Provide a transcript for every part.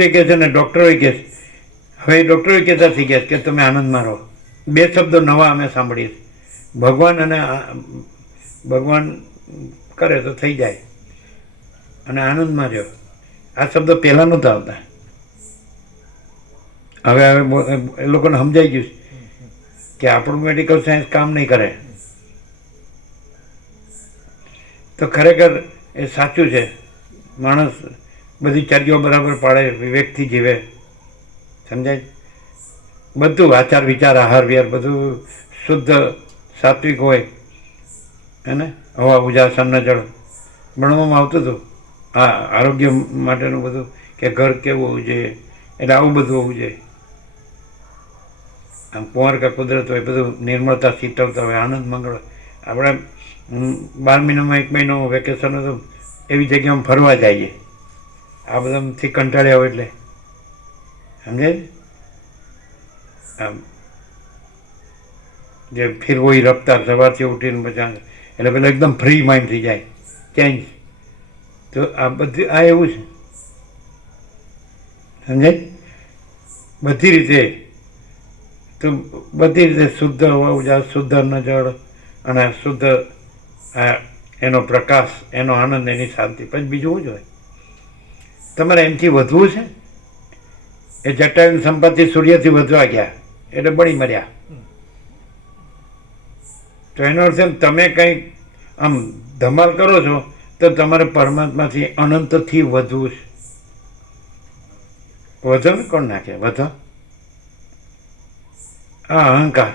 સાયન્ટિસ્ટે કહે છે અને ડૉક્ટરોએ કહે છે. હવે ડૉક્ટરોએ કહેતા થઈ ગયા કે, તમે આનંદમાં રહો. બે શબ્દો નવા અમે સાંભળીએ ભગવાન અને ભગવાન કરે તો થઈ જાય. અને આનંદમાં રહ્યો. આ શબ્દ પહેલાં નહોતા આવતા. હવે હવે એ લોકોને સમજાઈ ગયું કે આપણું મેડિકલ સાયન્સ કામ નહીં કરે. તો ખરેખર એ સાચું છે. માણસ બધી ચાલીઓ બરાબર પાડે, વિવેકથી જીવે. સમજાય? બધું આચાર, વિચાર, આહાર વિહાર બધું શુદ્ધ, સાત્વિક હોય. એને હવા ઉજાસ અન્ન જળ. ભણવામાં આવતું હતું. આ આરોગ્ય માટેનું બધું કે ઘર કેવું હોવું જોઈએ? એટલે આવું બધું હોવું જોઈએ. આમ કુંવર કે કુદરત હોય, બધું નિર્મળતા, શીતળતા હોય, આનંદ, મંગળ આપણે બાર મહિનામાં એક મહિનો વેકેશન હતું, એવી જગ્યામાં ફરવા જઈએ. આ બધાથી કંટાળ્યા હોય એટલે. સમજે આમ, જે ફિરવો ઈ રફતાર સવારથી ઉઠીને પછી એટલે પેલા એકદમ ફ્રી માઇન્ડ થઈ જાય. ચેન્જ તો આ બધું, આ એવું છે. સમજે બધી રીતે. તો બધી રીતે શુદ્ધ હોવું ઉજાસ શુદ્ધ અન્ન જળ અને શુદ્ધ એનો પ્રકાશ, એનો આનંદ, એની શાંતિ. પછી બીજું શું જોઈએ? તમારે એમથી વધવું છે? એ જટાયુની સંપત્તિ સૂર્યથી વધવા ગયા. એટલે બળી મર્યા. તો એનો અર્થ એમ, તમે કંઈક આમ ધમાલ કરો છો, તો તમારે પરમાત્માથી અનંતથી વધવું છે. વધો ને કોણ નાખે? વધો. આ અહંકાર.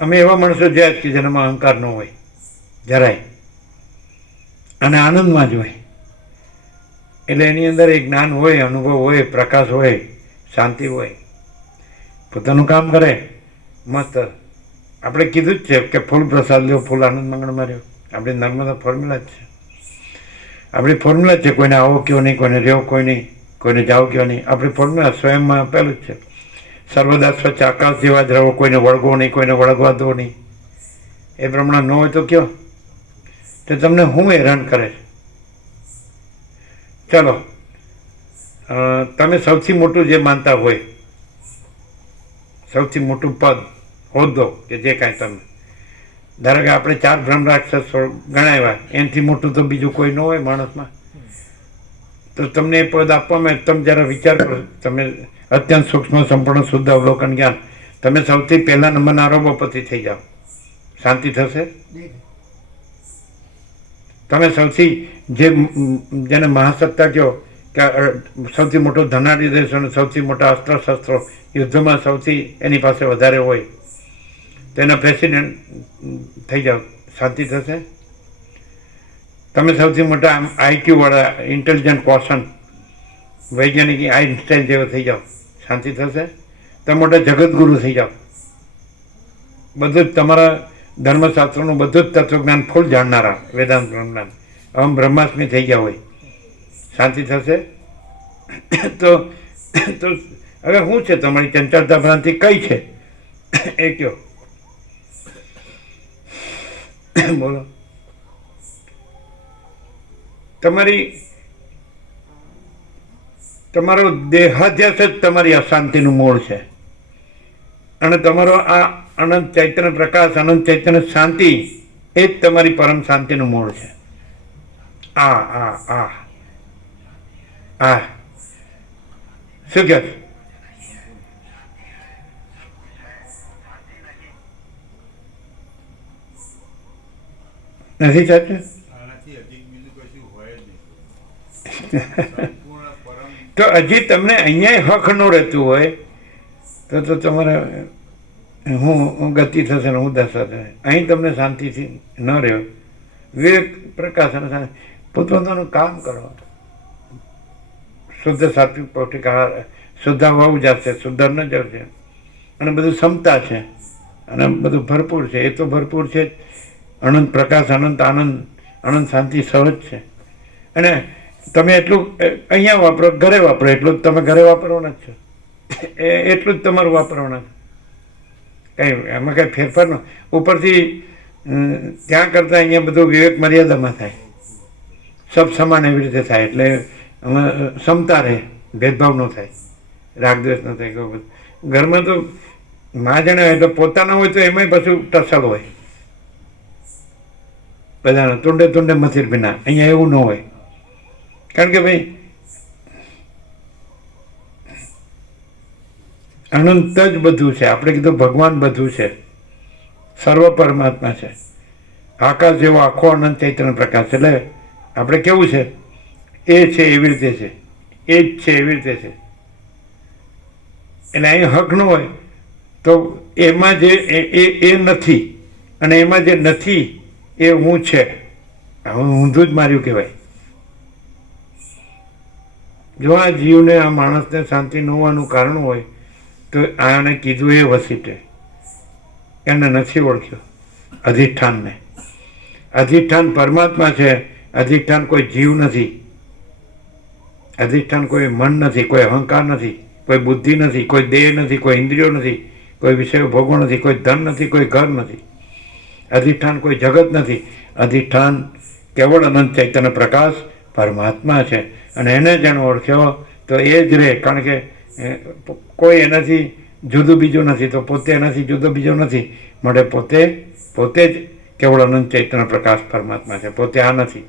અમે એવા માણસો જ્યાં જ કે જેનામાં અહંકાર ન હોય. જરાય. અને આનંદમાં જ હોય. એટલે એની અંદર એક જ્ઞાન હોય, અનુભવ હોય, પ્રકાશ હોય, શાંતિ હોય. પોતાનું કામ કરે, મસ્ત. આપણે કીધું જ છે કે ફૂલ પ્રસાદ લ્યો, ફૂલ આનંદ મંગળમાં રહ્યો. આપણી નર્મદા ફોર્મ્યુલા જ છે. આપણી ફોર્મ્યુલા છે, કોઈને આવો કયો નહીં, કોઈને રહ્યો કોઈ નહીં, કોઈને જાઓ કયો નહીં. આપણી ફોર્મ્યુલા સ્વયંમાં આપેલું જ છે. સર્વદા સ્વચ્છ આકાશ જેવા જ રહો, કોઈને વળગો નહીં, કોઈને વળગવા દો નહીં. એ પ્રમાણે ન હોય તો કયો? તો તમને હું હેરાન કરે છે? ચલો તમે સૌથી મોટું જે માનતા હોય, સૌથી મોટું પદ હોદ્દો કે જે કાંઈ તમે, ધારો કે આપણે ચાર બ્રહ્મ રાક્ષસ ગણાવ્યા, એનાથી મોટું તો બીજું કોઈ ન હોય માણસમાં. તો તમને એ પદ આપવામાં તમે જરા વિચાર કરો, તમે અત્યંત સૂક્ષ્મ, સંપૂર્ણ, શુદ્ધ, અવલોકન જ્ઞાન, તમે સૌથી પહેલા નંબરના આરોપપતિ થઈ જાઓ. શાંતિ થશે? તમે સૌથી જે જેને મહાસત્તા કહો, કે સૌથી મોટો ધનાઢ્ય દેશ અને સૌથી મોટા અસ્ત્ર શસ્ત્રો યુદ્ધમાં સૌથી એની પાસે વધારે હોય, તેના પ્રેસિડેન્ટ થઈ જાઓ. શાંતિ થશે? તમે સૌથી મોટા આઈક્યુવાળા ઇન્ટેલિજન્ટ કોશન વૈજ્ઞાનિક આઈન્સ્ટાઈન જેવો થઈ જાઓ. શાંતિ થશે? તમે મોટા જગતગુરુ થઈ જાઓ. બધું જ તમારા ધર્મશાસ્ત્રનું બધું જ તત્વજ્ઞાન ફૂલ જાણનારા વેદાંત બ્રહ્મજ્ઞાન આમ બ્રહ્માસ્મી થઈ ગયા હોય. શાંતિ થશે? તો તો હવે શું છે તમારી ચંચળતા ભ્રાંતિ કઈ છે? એ કયો. બોલો. તમારી, તમારો દેહાધ્યાસ જ તમારી અશાંતિનું મૂળ છે. અને તમારો આ અનંત ચૈતન્ય પ્રકાશ અનંત ચૈતન્ય શાંતિ એ જ તમારી પરમ શાંતિનું મૂળ છે. આ આ આ. આ. શું કહે નથી સાચું? તો હજી તમને અહીંયા હક ન રહેતું હોય તો તો તમારે હું ગતિ થશે ને હું દશા થશે. અહીં તમને શાંતિથી ન રહ્યો. વિવેક પ્રકાશ અને શાંતિ. પોતપોતાનું કામ કરો. શુદ્ધ સાત્વિક પૌષ્ટિક આહાર. શુદ્ધ હવા જશે શુદ્ધ ન જશે અને બધું ક્ષમતા છે. અને બધું ભરપૂર છે. એ તો ભરપૂર છે. અનંત પ્રકાશ, અનંત આનંદ, અનંત શાંતિ સહજ છે. અને તમે એટલું અહીંયા વાપરો, ઘરે વાપરો. એટલું જ તમે ઘરે વાપરવાના જ છો. એટલું જ તમારું વાપરવાના છે. કંઈ એમાં કંઈ ફેરફાર ન ઉપરથી ત્યાં કરતાં અહીંયા બધું વિવેક મર્યાદામાં થાય. સબ સમાન એવી રીતે થાય, એટલે સમતા રહે, ભેદભાવ ન થાય રાગદ્વેષ ન થાય. ઘરમાં તો માં હોય તો પોતાના હોય તો એમાંય પાછું ટસલ હોય. બધાના તુંડે તુંડે મથિર ભીના. અહીંયા એવું ન હોય. કારણ કે ભાઈ અનંત જ બધું છે. આપણે કીધું ભગવાન બધું છે. સર્વ પરમાત્મા છે. આકાશ જેવો આખો અનંત ચૈતન્ય પ્રકાશ એટલે આપણે કેવું છે? એ છે એવી રીતે છે. એ જ છે એવી રીતે છે. એટલે અહીં હક ન હોય તો એમાં જે એ- એ નથી અને એમાં જે નથી એ હું છે. હવે ઊંધું જ માર્યું કહેવાય. જો આ જીવને, આ માણસને શાંતિ ન હોવાનું કારણ હોય તો આને કીધું એ વસીટે એને નથી ઓળખ્યો. અધિષ્ઠાનને. અધિષ્ઠાન પરમાત્મા છે. અધિષ્ઠાન કોઈ જીવ નથી. અધિષ્ઠાન કોઈ મન નથી, કોઈ અહંકાર નથી, કોઈ બુદ્ધિ નથી, કોઈ દેહ નથી, કોઈ ઇન્દ્રિયો નથી, કોઈ વિષયો ભોગો નથી, કોઈ ધન નથી, કોઈ ઘર નથી. અધિષ્ઠાન કોઈ જગત નથી. અધિષ્ઠાન કેવળ અનંત ચૈતન્ય પ્રકાશ પરમાત્મા છે. અને એને જેને ઓળખ્યો, તો એ જ રહે કારણ કે કોઈ એનાથી જુદું બીજું નથી, તો પોતે એનાથી જુદો બીજો નથી. માટે પોતે પોતે જ કેવળ અનંત ચૈતન્ય પ્રકાશ પરમાત્મા છે, પોતે આ નથી.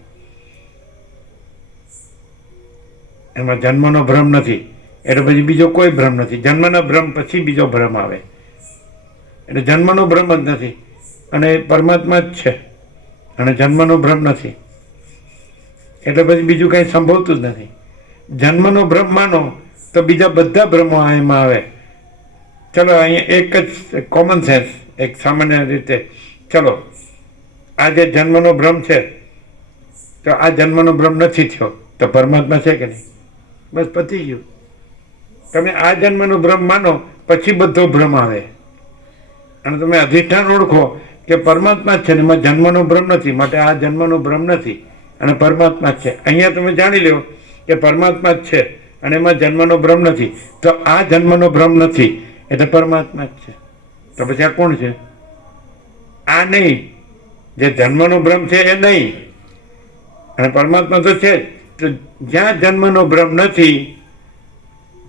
એમાં જન્મનો ભ્રમ નથી, એટલે પછી બીજો કોઈ ભ્રમ નથી. જન્મનો ભ્રમ પછી બીજો ભ્રમ આવે. એટલે જન્મનો ભ્રમ જ નથી, અને પરમાત્મા જ છે, અને જન્મનો ભ્રમ નથી. એટલે પછી બીજું કંઈ સંભવતું જ નથી. જન્મનો ભ્રમ માનો તો બીજા બધા ભ્રમો એમાં આવે. ચલો, અહીંયા એક જ કોમન સેન્સ એક સામાન્ય રીતે. ચલો, આ જે જન્મનો ભ્રમ છે, તો આ જન્મનો ભ્રમ નથી થયો. તો પરમાત્મા છે કે નહીં? બસ પતી ગયું. તમે આ જન્મનો ભ્રમ માનો, પછી બધો ભ્રમ આવે. અને તમે અધિષ્ઠાન ઓળખો કે પરમાત્મા જ છે ને એમાં જન્મનો ભ્રમ નથી, માટે આ જન્મનો ભ્રમ નથી. અને પરમાત્મા જ છે. અહીંયા તમે જાણી લો કે પરમાત્મા જ છે. અને એમાં જન્મનો ભ્રમ નથી. તો આ જન્મનો ભ્રમ નથી એટલે પરમાત્મા જ છે. તો પછી આ કોણ છે? આ નહીં. જે જન્મનો ભ્રમ છે એ નહીં. અને પરમાત્મા તો છે. તો જ્યાં જન્મનો ભ્રમ નથી,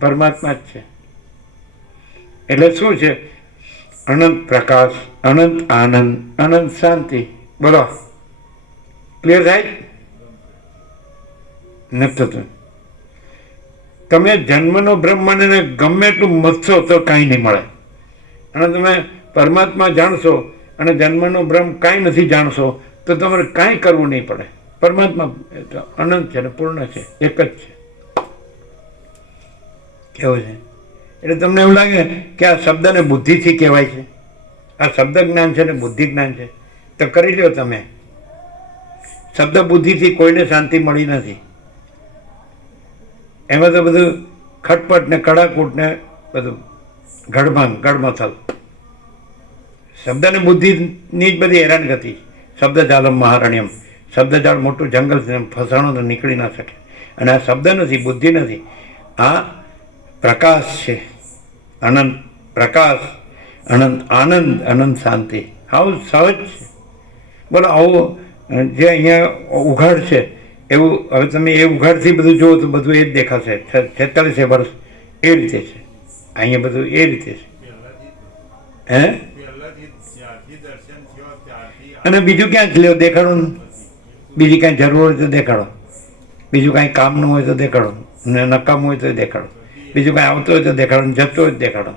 પરમાત્મા જ છે. એટલે શું છે? અનંત પ્રકાશ, અનંત આનંદ, અનંત શાંતિ. બોલો. ક્લિયર થાય? નથી થતું. તમે જન્મનો ભ્રમ માનીને ગમે એટલું મથશો તો કાંઈ નહીં મળે. અને તમે પરમાત્મા જાણશો અને જન્મનો ભ્રમ કાંઈ નથી જાણશો તો તમારે કાંઈ કરવું નહીં પડે. પરમાત્મા અનંત છે ને પૂર્ણ છે, એક જ છે. કેવું છે? એટલે તમને એવું લાગે કે આ શબ્દને બુદ્ધિથી કહેવાય છે? આ શબ્દ જ્ઞાન છે ને બુદ્ધિ જ્ઞાન છે? તો કરી લો તમે. શબ્દ બુદ્ધિથી કોઈને શાંતિ મળી નથી. એમાં તો બધું ખટપટ ને કડાકૂટ ને બધું ગડભાંગ ગડમથલ શબ્દને બુદ્ધિની જ બધી હેરાનગતિ. શબ્દજાલમ મહારણ્યમ. શબ્દજાળ મોટું જંગલ છે ફસાણો તો નીકળી ના શકે. અને આ શબ્દ નથી, બુદ્ધિ નથી. આ પ્રકાશ છે. અનંત પ્રકાશ, અનંત આનંદ, અનંત શાંતિ. આવું સહજ છે. બોલો, આવું જે અહીંયા ઉઘાડ છે એવું, હવે તમે એ ઘરથી બધું જુઓ તો બધું એ જ દેખાશે. છેતાલીસે વર્ષ એ રીતે છે. અહીંયા બધું એ રીતે છે. હે? અને બીજું ક્યાં જ લ્યો, દેખાડો બીજી કાંઈ જરૂર હોય તો દેખાડો. બીજું કાંઈ કામનું હોય તો દેખાડો. ને નકામું હોય તો દેખાડો. બીજું કાંઈ આવતું હોય તો દેખાડો જતો હોય તો દેખાડો.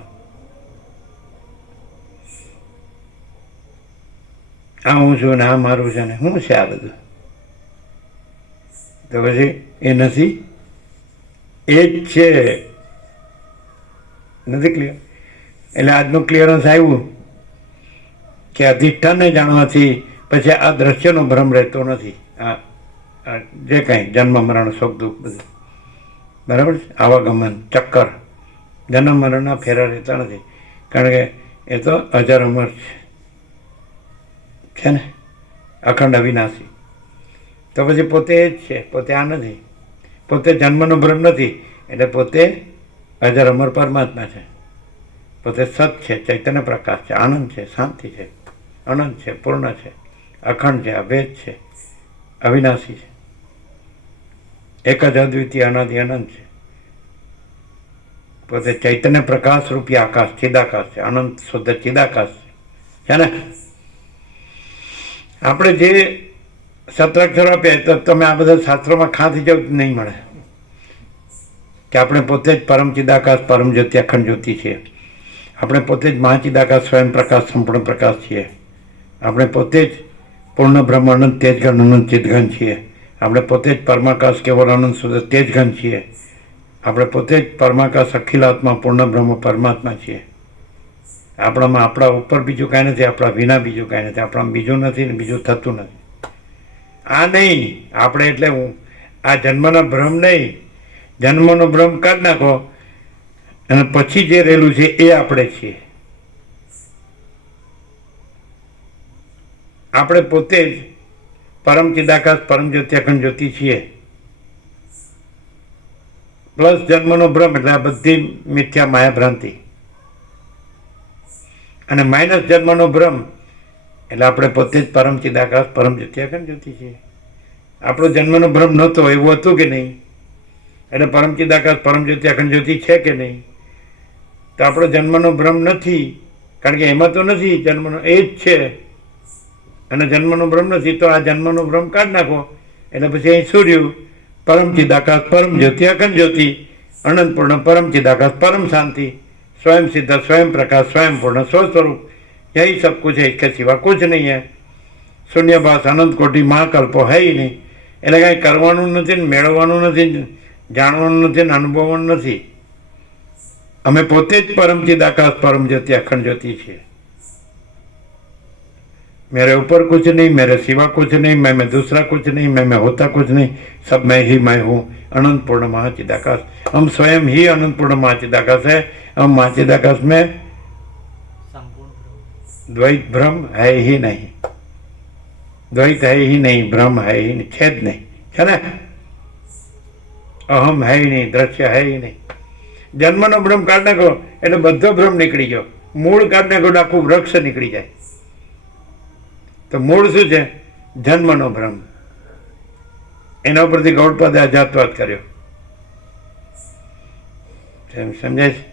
આ હું છું ને આ મારું છે ને શું છે આ બધું? તો પછી એ નથી. એ જ છે. નથી ક્લિયર એટલે આજનું ક્લિયરન્સ આવ્યું કે અધિષ્ઠાનને જાણવાથી પછી આ દ્રશ્યનો ભ્રમ રહેતો નથી. આ જે કાંઈ જન્મ, મરણ, સુખ, દુઃખ બધું. બરાબર છે? આવાગમન, ચક્કર. જન્મ, મરણના ફેરા રહેતા નથી. કારણ કે એ તો હજાર અમર છે ને? અખંડ અવિનાશી. તો પછી પોતે જ છે, પોતે આ નથી. પોતે જન્મનો ભ્રમ નથી, એટલે પોતે અજર અમર પરમાત્મા છે. પોતે સત છે, ચૈતન્ય પ્રકાશ છે, આનંદ છે, શાંતિ છે, અનંત છે, પૂર્ણ છે, અખંડ છે, અભેદ છે, અવિનાશી છે. એક જ અદ્વિતીય, અનાદિ, અનંત છે. પોતે ચૈતન્ય પ્રકાશ રૂપી આકાશ, ચિદાકાશ છે, અનંત શુદ્ધ ચિદાકાશ છે ને? આપણે જે સત્રાક્ષર આપ્યા તો તમે આ બધા શાસ્ત્રોમાં ખાંસી જાવ નહીં મળે. કે આપણે પોતે જ પરમ ચિદાકાશ, પરમ જ્યોતિ અખંડ જ્યોતિ છીએ. આપણે પોતે જ મહાચિદાકાશ, સ્વયં પ્રકાશ, સંપૂર્ણ પ્રકાશ છીએ. આપણે પોતે જ પૂર્ણ બ્રહ્માનંદ તેજગણ, અનંત ચિદગણ છીએ. આપણે પોતે જ પરમાકાશ, કેવળ અનંત શુદ્ધ તેજગણ છીએ. આપણે પોતે જ પરમાકાશ અખિલાત્મા પૂર્ણ બ્રહ્મ, પરમાત્મા છીએ. આપણામાં આપણા ઉપર બીજું કાંઈ નથી, આપણા વિના બીજું કાંઈ નથી, આપણામાં બીજું નથી ને બીજું થતું નથી. આ નહીં. આપણે એટલે હું આ જન્મના ભ્રમ નહીં. જન્મનો ભ્રમ કાઢી નાખો. અને પછી જે રહેલું છે એ આપણે છીએ. આપણે પોતે જ પરમ ચિદાકાશ, પરમ જ્યોતિ અખંડ જ્યોતિ છીએ. પ્લસ જન્મનો ભ્રમ એટલે આ બધી મિથ્યા માયા ભ્રાંતિ અને માઇનસ જન્મનો ભ્રમ એટલે આપણે પોતે જ પરમ ચિદાકાશ, પરમ જત્યાખંડ જ્યોતિ છીએ. આપણો જન્મનો ભ્રમ નહોતો, એવું હતું કે નહીં? એટલે પરમ ચિદાકાશ, પરમ જ્યોત્યાખંડ જ્યોતિ છે કે નહીં? તો આપણો જન્મનો ભ્રમ નથી, કારણ કે એમાં તો નથી જન્મનો, એ જ છે. અને જન્મનો ભ્રમ નથી, તો આ જન્મનો ભ્રમ કાઢ નાખો. એટલે પછી અહીં શું રહ્યું? પરમ ચિદાકાશ, પરમ જ્યોતિ અખંડ જ્યોતિ અનંતપૂર્ણ પરમ ચિદાકાશ, પરમ શાંતિ, સ્વયં સિદ્ધ, સ્વયં પ્રકાશ, સ્વયં સ્વસ્વરૂપ. यही सब कुछ है इसके सिवा कुछ नहीं है શૂન્યભાસ અનંત કોટી મહાકલ્પો હે ય નહીં એટલે કાંઈ કરવાનું નથી ને મેળવવાનું નથી જાણવાનું નથી ને અનુભવવાનું નથી અમે પોતે જ પરમચિદ આકાશ પરમ જ્યોતિ અખંડ જ્યોતિ છીએ मेरे ऊपर कुछ नहीं मेरे सिवा कुछ नहीं मैं मैं दूसरा कुछ नहीं मैं मैं होता कुछ नहीं सब मैं ही मैं हूँ अनंत पूर्ण महाचिदाकाश हम स्वयं ही अनंत पूर्ण महाचिदाकाश है हम महाचिदाकाश में संपूर्ण ब्रह्म द्वैत भ्रम है ही नहीं द्वैत है ही नहीं भ्रम है ही नहीं छेद नहीं है ना અહમ હે નહીં દ્રશ્ય હે નહીં જન્મનો ભ્રમ કાઢી નાખો એટલે બધો ભ્રમ નીકળી ગયો મૂળ કાઢી નાખો એટલે આખું વૃક્ષ નીકળી જાય તો મૂળ શું છે જન્મનો ભ્રમ એના ઉપરથી ગૌડપદે આજાતવાદ કર્યો સમ- સમજાય છે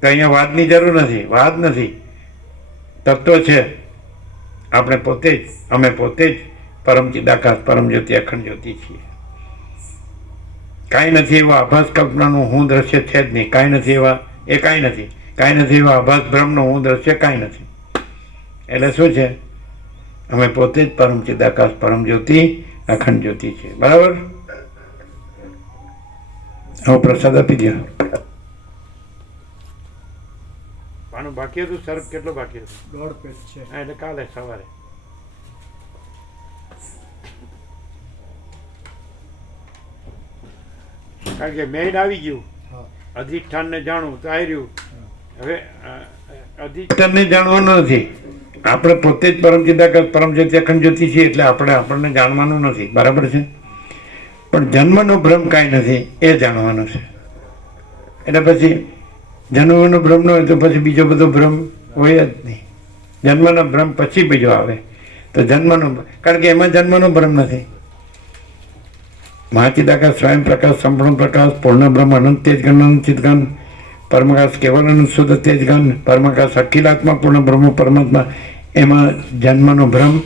તો અહીંયા વાદની જરૂર નથી વાદ નથી તત્વ છે. આપણે પોતે જ, અમે પોતે જ પરમ ચિદાકાશ અખંડ જ્યોતિ છીએ. કાંઈ નથી એવા આભાસ કલ્પનાનું હું દ્રશ્ય છે જ નહીં. કાંઈ નથી એવા, એ કાંઈ નથી. કાંઈ નથી એવા આભાસ બ્રહ્મનું હું દ્રશ્ય કાંઈ નથી. એટલે શું છે? અમે પોતે જ પરમ ચિદાકાશ, પરમ જ્યોતિ, અખંડ જ્યોતિ છે બરાબર? હવે પ્રસાદ આપી દો પાનું બાકી હતું સર્ફ કેટલો બાકી હતું? દોઢ પેજ છે. હા એટલે કાલે સવારે. કારણ કે મેઇન આવી ગયું. અધિષ્ઠાનને જાણવું તો આવી રહ્યું. હવે અધિષ્ઠાનને જાણવાનું નથી. આપણે પોતે જ પરમ ચિદાકાશ પરમ જ્યોતિ અખંડ જ્યોતિ છીએ એટલે આપણે આપણને જાણવાનું નથી. બરાબર છે? પણ જન્મનો ભ્રમ કાંઈ નથી એ જાણવાનું છે. એટલે પછી જન્મનો ભ્રમ ન હોય તો પછી બીજો બધો ભ્રમ હોય જ નહીં. જન્મનો ભ્રમ પછી બીજો આવે. તો જન્મનો કારણ કે એમાં જન્મનો ભ્રમ નથી. મહાચિદાકાશ સ્વયં પ્રકાશ સંપૂર્ણ પ્રકાશ પૂર્ણ બ્રહ્મ અનંત તેજગણ અનંત ચિતગણ પરમકાશ, કેવલ અનંત શુદ્ધ તેજગણ, પરમકાશ, અખિલાત્મા પૂર્ણ બ્રહ્મ પરમાત્મા, એમાં જન્મનો ભ્રમ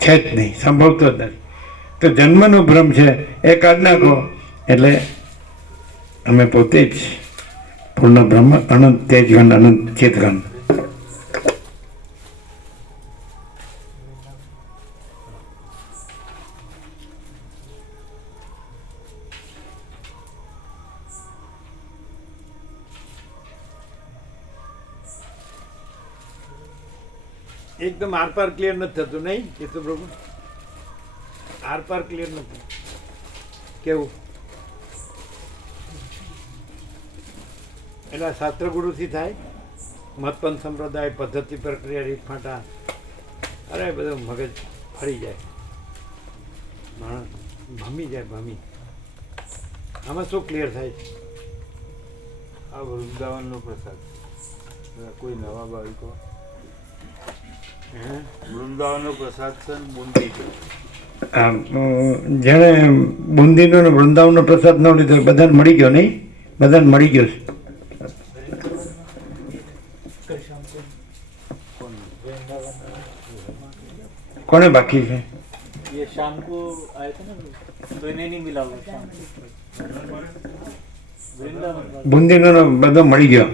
છે જ નહીં, સંભવતો જ નથી. તો જન્મનો ભ્રમ છે, એ કાઢ નાખો. એટલે અમે પોતે જ પૂર્ણ બ્રહ્મ અનંત તેજગણ અનંત ચિતગણ એકદમ આર પાર ક્લિયર નથી થતું નહીં એ તો પ્રભુ આર પાર ક્લિયર નથી કેવું એટલે શાસ્ત્રગુરુથી શાસ્ત્ર ગુરુથી થાય. મતપંથ સંપ્રદાય પદ્ધતિ પ્રક્રિયા રીત ફાંટા. અરે બધું મગજ ફરી જાય. માણસ ભમી જાય ભમી. આમાં શું ક્લિયર થાય? આ વૃંદાવનનો પ્રસાદ. કોઈ નવા ભાવિકો હે? વૃંદાવનનો પ્રસાદ છે બુંદી જેણે બુંદીનો વૃંદાવનનો પ્રસાદ ન લીધો બધાને મળી ગયો નહીં? બધાને મળી ગયો છે. કોને બાકી છે ये शाम को आए थे ना तो इन्हें नहीं मिला वो शाम को वृंदावन वाला। બુંદીનો ને બધો મળી ગયો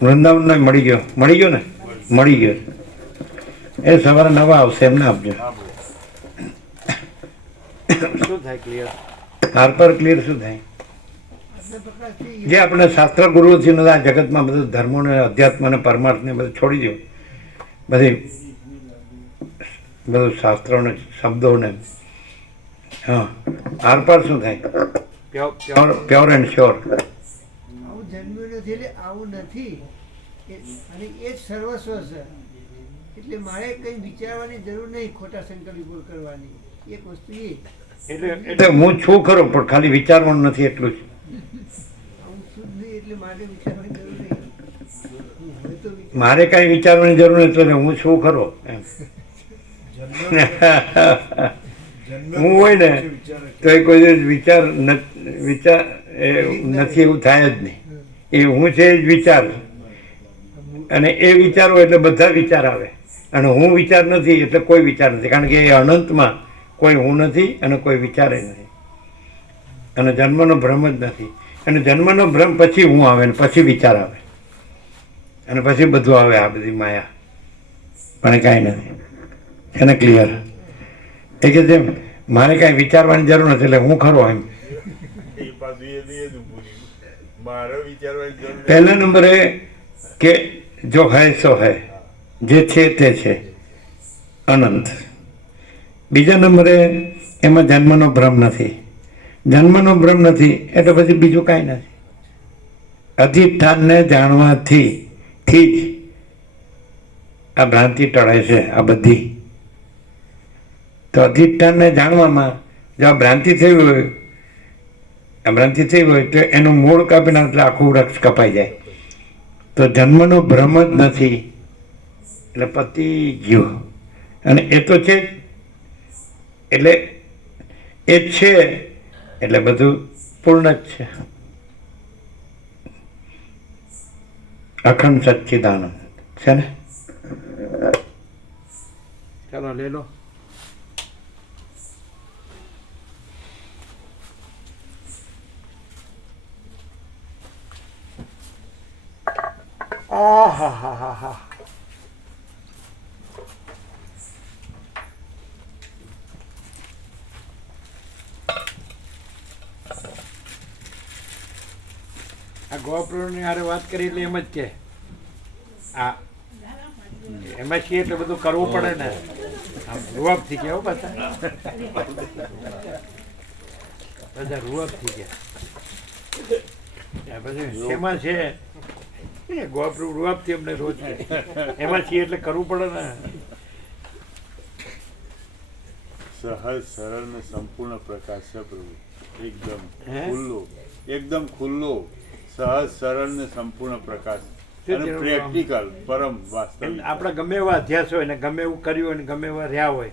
વૃંદાવનનો મળી ગયો મળી ગયો ને મળી ગયો એ સવારે નવા આવશે એમને આપજો શું થાય ક્લિયર હાર પર ક્લિયર શું થાય જે આપણે શાસ્ત્ર ગુરુઓથી ને આ જગતમાં બધું ધર્મોને અધ્યાત્મને પરમાર્થને બધું છોડી દો બધી બધું શાસ્ત્રોને શબ્દોને. હા. આરપાર શું થાય? Pure pure and sure. આવું જન્મ્યું નથી એટલે આવું નથી. અને એ જ સર્વસ્વ છે. એટલે મારે કંઈ વિચારવાની જરૂર નહીં ખોટા સંકલ્પ ઊભો કરવાની. એક વસ્તુ એ. એટલે એટલે હું છું ખરો પણ ખાલી વિચારવાનું નથી એટલું જ. આવું શુદ્ધ નહીં એટલે મારે વિચારવાની જરૂર નહીં. મારે કાંઈ વિચારવાની જરૂર નથી એટલે હું છું ખરો એમ. હું હોય ને તો એ કોઈ દિવસ વિચાર વિચાર એ નથી એવું થાય જ નહીં. એ હું છે એ જ વિચાર. અને એ વિચારો એટલે બધા વિચાર આવે. અને હું વિચાર નથી એટલે કોઈ વિચાર નથી. કારણ કે એ અનંતમાં કોઈ હું નથી અને કોઈ વિચારે નથી. અને જન્મનો ભ્રમ જ નથી. અને જન્મનો ભ્રમ પછી હું આવે ને પછી વિચાર આવે. અને પછી બધું આવે આ બધી માયા. પણ કાંઈ નથી. છે ને ક્લિયર એ કે જેમ મારે કાંઈ વિચારવાની જરૂર નથી એટલે હું ખરો એમ. પહેલા નંબરે કે જો હૈ સો હૈ જે છે તે છે. અનંત. બીજા નંબરે એમાં જન્મનો ભ્રમ નથી. જન્મનો ભ્રમ નથી એટલે પછી બીજું કાંઈ નથી. અધિષ્ઠાનને જાણવાથી થી જ આ ભ્રાંતિ ટળે છે આ બધી. તો અધિષ્ઠાનને જાણવામાં જો આ ભ્રાંતિ થઈ હોય, આ ભ્રાંતિ થઈ હોય તો એનું મૂળ કાપી એટલે આખું વૃક્ષ કપાઈ જાય. તો જન્મનો ભ્રમ જ નથી. એટલે પતિ ગયો. અને એ તો છે. એટલે એ છે એટલે બધું પૂર્ણ જ છે. અખંડ સચ્ચિદાનંદ. છે ને? ચાલો, લે લો. આહાહાહા. આ ગોપ્રોની હારે વાત કરી એટલે એમ જ કે. આ એમાં છીએ એટલે બધું કરવું પડે ને. આમ થઈ ગયા હો બધા રૂઅપ થઈ ગયા પછી શેમાં છે? એ રૂઆબથી અમને રોજ એમાં છીએ એટલે કરવું પડે ને. સહજ સરળ ને સંપૂર્ણ પ્રકાશ છે પ્રભુ. એકદમ હે? ખુલ્લો એકદમ ખુલ્લો સહજ સરળ ને સંપૂર્ણ પ્રકાશ. પ્રેક્ટિકલ પરમ વાસ્તવિક. આપણે ગમે એવા અધ્યાસ હોય ને ગમે એવું કર્યું હોય ને ગમે એવા રહ્યા હોય.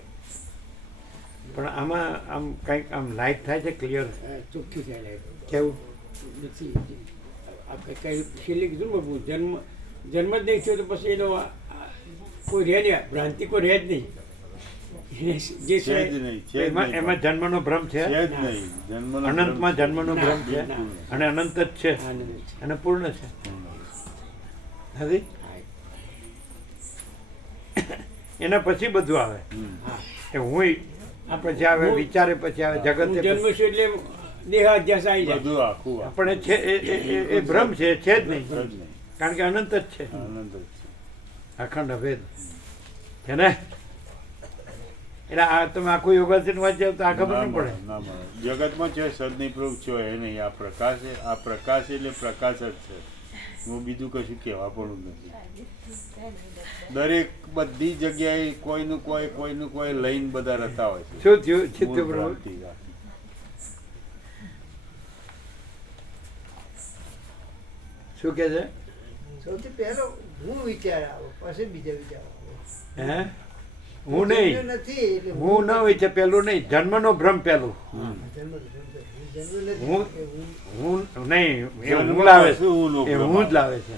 પણ આમાં આમ કંઈક આમ લાઈટ થાય છે ક્લિયર ચોખ્ખી થાય કેવું? નથી આપણે છેલ્લે કીધું ને બાપુ જન્મ જન્મ જ નહીં થયો તો પછી એનો કોઈ રહે નહીં ભ્રાંતિ કોઈ રહે જ નહીં. જે છે જ નહીં છે જ એમાં એમાં જન્મનો ભ્રમ છે? છે જ નહીં જન્મનો અનંતમાં જન્મનો ભ્રમ છે. અને અનંત જ છે. અને પૂર્ણ છે. નથી એના પછી બધું આવે. હમ. હા. હું પછી આવે વિચારે પછી આવે જગત જન્મ છું એટલે દેહ અધ્યાસ આવી જાય. બધું આખું પણ એ છે એ- ભ્રમ છે છે જ નહીં. કારણ કે અનંત જ છે. અનંત જ છે. અખંડ અભેદ. છે ને? એટલે આ તમે આખું યોગાસન વાંચ્યા તો આ ખબર પડે. ના જગતમાં છે સદની પ્રભુ છે એ નહીં. આ પ્રકાશ છે આ પ્રકાશ એટલે પ્રકાશ જ છે. હું બીજું કશું કહેવા પણ નથી. દરેક બધી જગ્યાએ કોઈનું કોઈ કોઈનું કોઈ લઈને બધા રહેતા હોય છે. શું થયું મૂળ ચિત્ત પ્રભુ ભ્રાંતિ આ. શું કે છે? સૌથી પહેલો હું વિચાર આવો પછી બીજા વિચાર આવો. હે? હું નહીં. હું ન વિચાર પેલું નહીં. જન્મનો ભ્રમ પેલું જન્મ- હું- નહીં. એ હું લાવે છે. એ હું જ આવે. લાવે છે.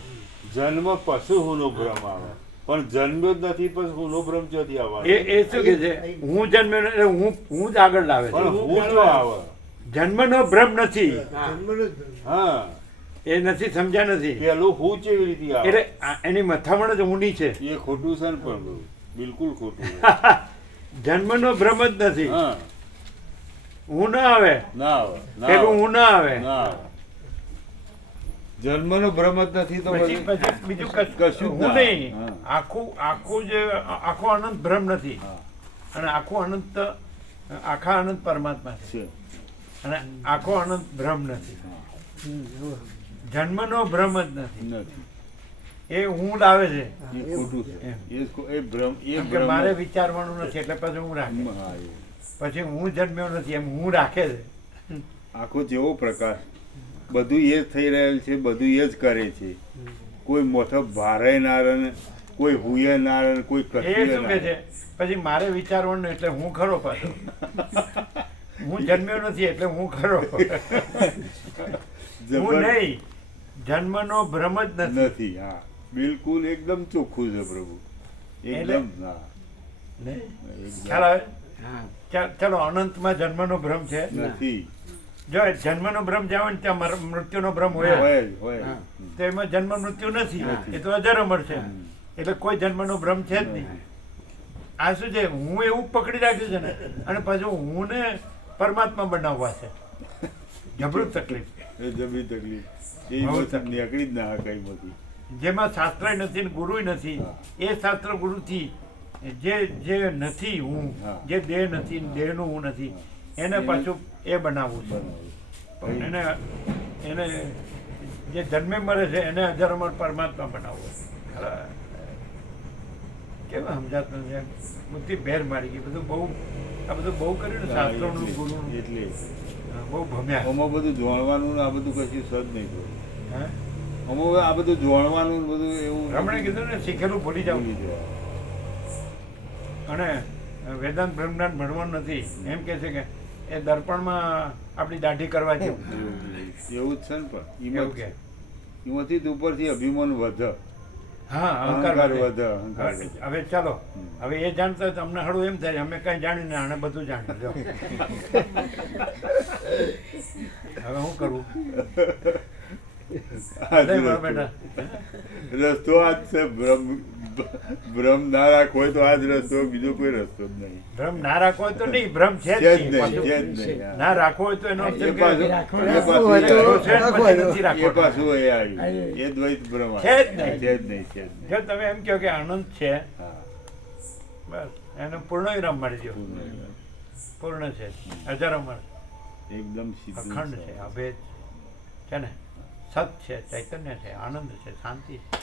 જન્મ પશુ હુંનો ભ્રમ આવે. પણ જન્મ્યો જ નથી પછી હુંનો ભ્રમ ક્યાંથી એ એ શું કે છે? હું જન્મ્યો એટલે હું હું જ આગળ લાવે છે. હું જો આવે. જન્મનો ભ્રમ નથી. જન્મનો હા. એ નથી સમજ્યા નથી. પેલું હું કેવી રીતે આવે? એટલે એની મથામણ જ ઊંડી છે. એ ખોટું છે ને પણ બિલકુલ ખોટું છે. જન્મનો ભ્રમ જ નથી. હું. ના આવે. ના આવે પેલું હું ના આવે. જન્મનો ભ્રમ જ નથી તો પછી બીજું કશું. કશું હું. નહીં. આખું આખું જે આખો આનંદ ભ્રમ નથી. અને આખો અનંત આખા અનંત પરમાત્મા છે. અને આખો અનંત ભ્રમ નથી. જન્મનો ભ્રમ જ નથી. એ ઊંડ આવે છે. એ ખોટું છે. એ ભ્રમ એ ભ્રમ મારે વિચારવાનું નથી એટલે પછી હું રાખે પછી હું જન્મ્યો નથી એમ હું રાખે છે. આખો જેવો પ્રકાશ. બધું એ જ થઈ રહેલ છે બધું એ જ કરે છે. કોઈ મોથો ભારે ના રહે કોઈ હુએ ના રહે કોઈ એ કશું છે? પછી મારે વિચારવાનું એટલે હું ખરો પાછો. હું જન્મ્યો નથી એટલે હું ખરો. હું નહીં. જન્મનો ભ્રમ જ નથી. હા. બિલકુલ એકદમ ચોખ્ખું છે પ્રભુ. એકદમ હા. ખ્યાલ આવે? ચલો અનંતમાં જન્મનો ભ્રમ છે. નથી. જો જન્મનો ભ્રમ જ્યાં ને ત્યાં મૃત્યુનો ભ્રમ હોય હોય હોય તો એમાં જન્મ મૃત્યુ નથી. એ તો અજર અમર છે. એટલે કોઈ જન્મનો ભ્રમ છે જ નહીં. આ શું છે? હું એવું પકડી રાખ્યું છે ને અને પાછું હું ને પરમાત્મા બનાવવા છે. જબરું તકલીફ. એ જબરી તકલીફ. નીકળી જ ના કઈ બધી જેમાં શાસ્ત્ર નથી ને ગુરુ નથી એ શાસ્ત્ર ગુરુથી જે જે નથી હું જે દેહ નથી દેહ દેહનું હું નથી એને પાછું એ બનાવવું છે. એને એને જે જન્મે મરે છે એને હજાર અમર પરમાત્મા બનાવવો કેમ કેવું સમજાતું નથી બુદ્ધિ ભેર મારી ગઈ બધું બહુ આ બધું બહુ કર્યું ને શાસ્ત્રોનું ગુરુનું. એટલે. બહુ ભમ્યા. આમાં બધું જોણવાનું આ બધું કશું સજ નહીં થયું આમાં આ બધું જોણવાનું બધું એવું રમણે કીધું ને શીખેલું ભૂલી જાવ અને વેદાંત બ્રહ્મજ્ઞાન ભણવાનું નથી. એમ કે છે કે એ દર્પણમાં આપણી દાઢી કરવા જેવું એવું જ છે ને પણ. એવું કે. એમાં- એમાંથી ઉપરથી અભિમાન વધ. હા અહંકાર વધ અહંકાર હવે ચાલો. હવે એ જાણતા તમને અમને હળવું એમ થાય. અમે કઈ જાણ્યું ને આને બધું જાણ્યું. જો. હવે હું મારા રસ્તો. આ જ છે બ્રહ્મ ભ્રમ ના રાખો તો આ જ રસ્તો બીજો કોઈ રસ્તો જ નહીં. ભ્રમ ના રાખવો તો નહીં ભ્રમ છે જ નહીં. નહીં છે જ નહીં ના રાખો તો એનો એ પાછું- એ પાછું એ પછી એ પાછું એ આવ્યું એ દ્વૈત ભ્રમ છે જ નહીં. છે જ નહીં છે જ નહીં. જો તમે એમ કહો કે આનંદ છે બસ એને પૂર્ણ વિરામ દો પૂર્ણ. પૂર્ણ છે હજાર અમર એકદમ સીધું અખંડ છે. અભેદ છે ને? સત છે ચૈતન્ય છે આનંદ છે શાંતિ છે.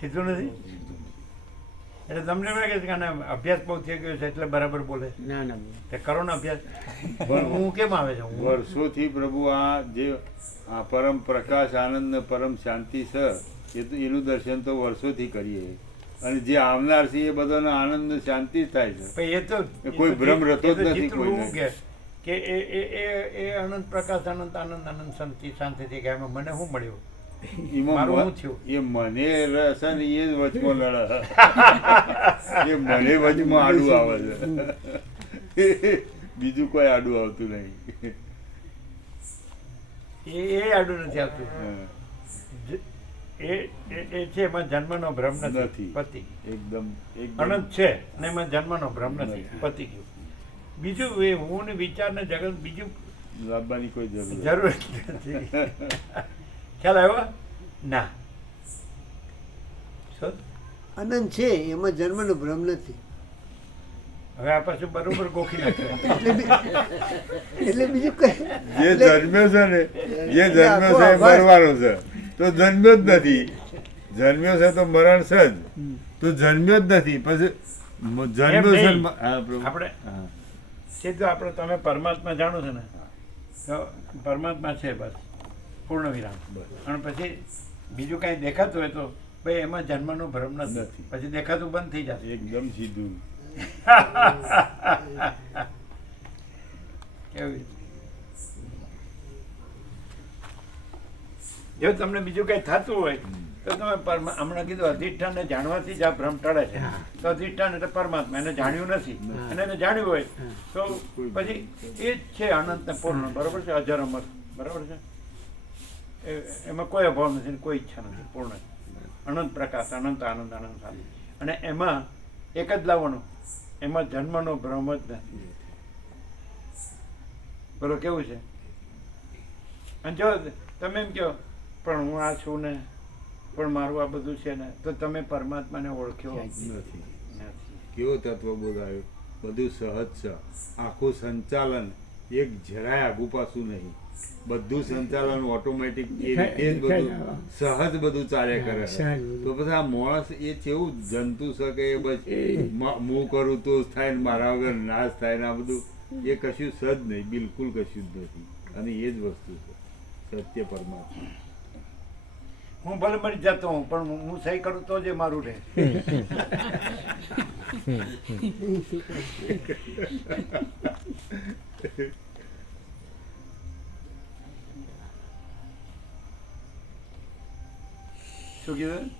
સીધું નથી? એટલે તમને એમ લાગે છે કે અભ્યાસ બહુ થઈ ગયો છે એટલે બરાબર બોલે ના ના તે કરો ને અભ્યાસ. હું કેમ આવે છે? વર્ષોથી પ્રભુ આ જે આ પરમ પ્રકાશ આનંદ ને પરમ શાંતિ છે એ તો એનું દર્શન તો વર્ષોથી કરીએ. અને જે આવનાર છે એ બધાનો આનંદ શાંતિ થાય છે. એ તો કોઈ ભ્રમ રતો જ નથી કોઈને. કે એ એ એ એ અનંત પ્રકાશ અનંત આનંદ આનંદ શાંતિ શાંતિથી કે એમાં મને શું મળ્યું? મારું શું થયું? એ મને રસ ને એ જ વચમાં લડે. એ મને વચમાં આડું આવે છે. બીજું કોઈ આડું આવતું નહીં. એ એ આડું નથી આવતું. એ એ- છે એમાં જન્મનો ભ્રમ નથી. પતિ એકદમ. અનંત છે ને એમાં જન્મનો ભ્રમ નથી. નથી. પતિ ગયું. બીજું એ હું ને વિચાર ને જગત બીજું લાવવાની કોઈ જરૂર નથી. જરૂર નથી. ખ્યાલ આવ્યો? ના. આનંદ છે એમાં જન્મનો ભ્રમ નથી. હવે આ પાછું બરોબર ગોખી એટલે બીજું કઈ જે જન્મ્યો છે ને જે જન્મ્યો છે એ મરવાનો છે. તો જન્મ્યો જ નથી. જન્મ્યો છે તો મરણ છે જ. તો જન્મ્યો જ નથી. પછી જન્મ્યો છે ને નહીં. મ- હા, પ્રભુ. આપણે હા. તો આપણે તમે પરમાત્મા જાણો છો ને તો પરમાત્મા છે બસ પૂર્ણ વિરામ બસ. અને પછી બીજું કાંઈ દેખાતું હોય તો ભાઈ એમાં જન્મનો ભ્રમ નથી. પછી દેખાતું બંધ થઈ જશે એકદમ સીધું એવી જો તમને બીજું કઈ થતું હોય તો તમે પરમા- હમણાં કીધું અધિષ્ઠાનને જાણવાથી જ આ ભ્રમ ટળે છે. તો અધિષ્ઠાન એટલે પરમાત્મા એને જાણ્યું નથી. અને એને જાણ્યું હોય તો પછી એ જ છે અનંત ને પૂર્ણ બરોબર છે? અજર અમર બરોબર છે? એમાં કોઈ અભાવ નથી કોઈ ઈચ્છા નથી. પૂર્ણ. અનંત પ્રકાશ અનંત આનંદ આનંદ. અને એમાં એક જ લાવવાનું. એમાં જન્મનો ભ્રમ જ નથી. બરોબર કેવું છે? અને જો તમે એમ કહો પણ હું આ છું ને પણ મારું આ બધું છે ને તો તમે પરમાત્માને ઓળખ્યો નથી. કેવો તત્વબોધ આવ્યો બધું સહજ છે. આખું સંચાલન એક જરાય આગુ પાછું નહીં. બધું સંચાલન ઓટોમેટિક એ રીતે જ બધું સહજ બધું ચાલ્યા કરે. તો પછી આ માણસ એ કેવું જંતુ છે કે એ બસ મ- હું કરું તો થાય ને મારા વગર નાશ થાય ને આ બધું. એ કશું સજ નહીં બિલકુલ કશું જ નથી. અને એ જ વસ્તુ છે. સત્ય પરમાત્મા. હું ભલે મરી જતો હું પણ હું- સહી કરું તો જે મારું રહે. શું કીધું?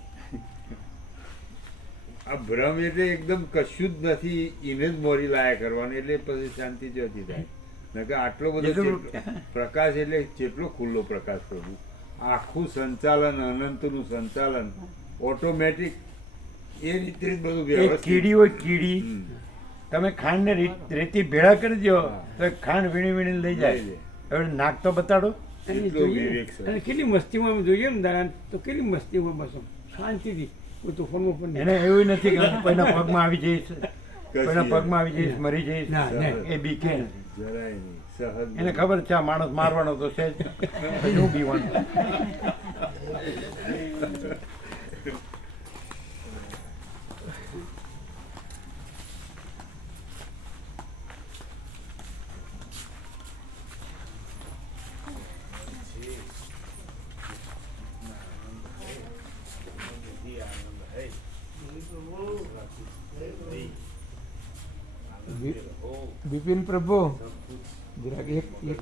આ ભ્રમ એટલે એકદમ કશું જ નથી એને જ મોરી લાયા કરવાનું એટલે પછી શાંતિ જતી થાય. નકર આટલો બધો પ્રકાશ એટલે કેટલો ખુલ્લો પ્રકાશ પ્રભુ. આખું સંચાલન અનંતનું સંચાલન. ઓટોમેટિક એ રીતે જ બધું વ્યવસ્થિત. કીડી હોય કીડી. તમે ખાંડ ને રેતી ભેળા કરી દો તો ખાંડ વીણી વીણી લઈ જાય. હવે નાક તો બતાડો. અને કેટલી મસ્તીમાં અમે જોઈએ ને દાદા તો કેટલી મસ્તીમાં બસ. શાંતિથી. કોઈ તોફાનમાં પણ એને એવું નથી કે કોઈના પગમાં આવી જઈશ કોઈના પગમાં આવી જઈશ મરી જઈશ. ના, ના. એ બીકે કે જરાય નહીં. એને ખબર છે આ માણસ મારવાનો તો છે જ. પીવાનું. બિપિન પ્રભુ. જરાક એક એક